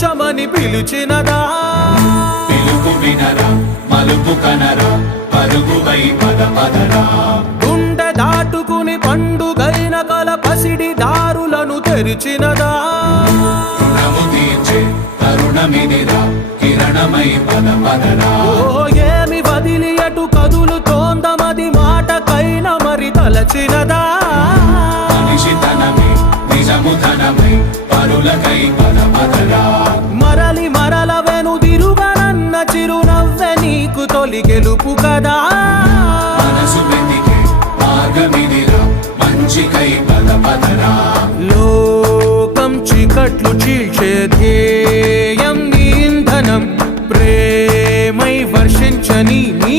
కూర్చమని పిలిచినదా పిలుపు వినరా మలుపు కనరా పరుగువై పద పదరా గుండె దాటుకుని పండుగైన కల పసిడి దారులను తెరిచినదా రుణము తీర్చే తరుణమిదిరా కిరణమై పద పదరా ఓ ఏమి వదిలి అటు కదులుతోందమది మాటకైన మరి తలచినదా మనిషితనమే నిజముతనమై పరులకై పద పదరా మరలి మరల వెనుదిరుగనన్న చిరునవ్వె నీకు తొలి గెలుపు కదా మనసు వెతికే మార్గమిదిరా మంచికై పద పదరా లోకం చీకట్లు చీల్చే ధ్యేయం నీ ఇంధనం ప్రేమై వర్షించని నీ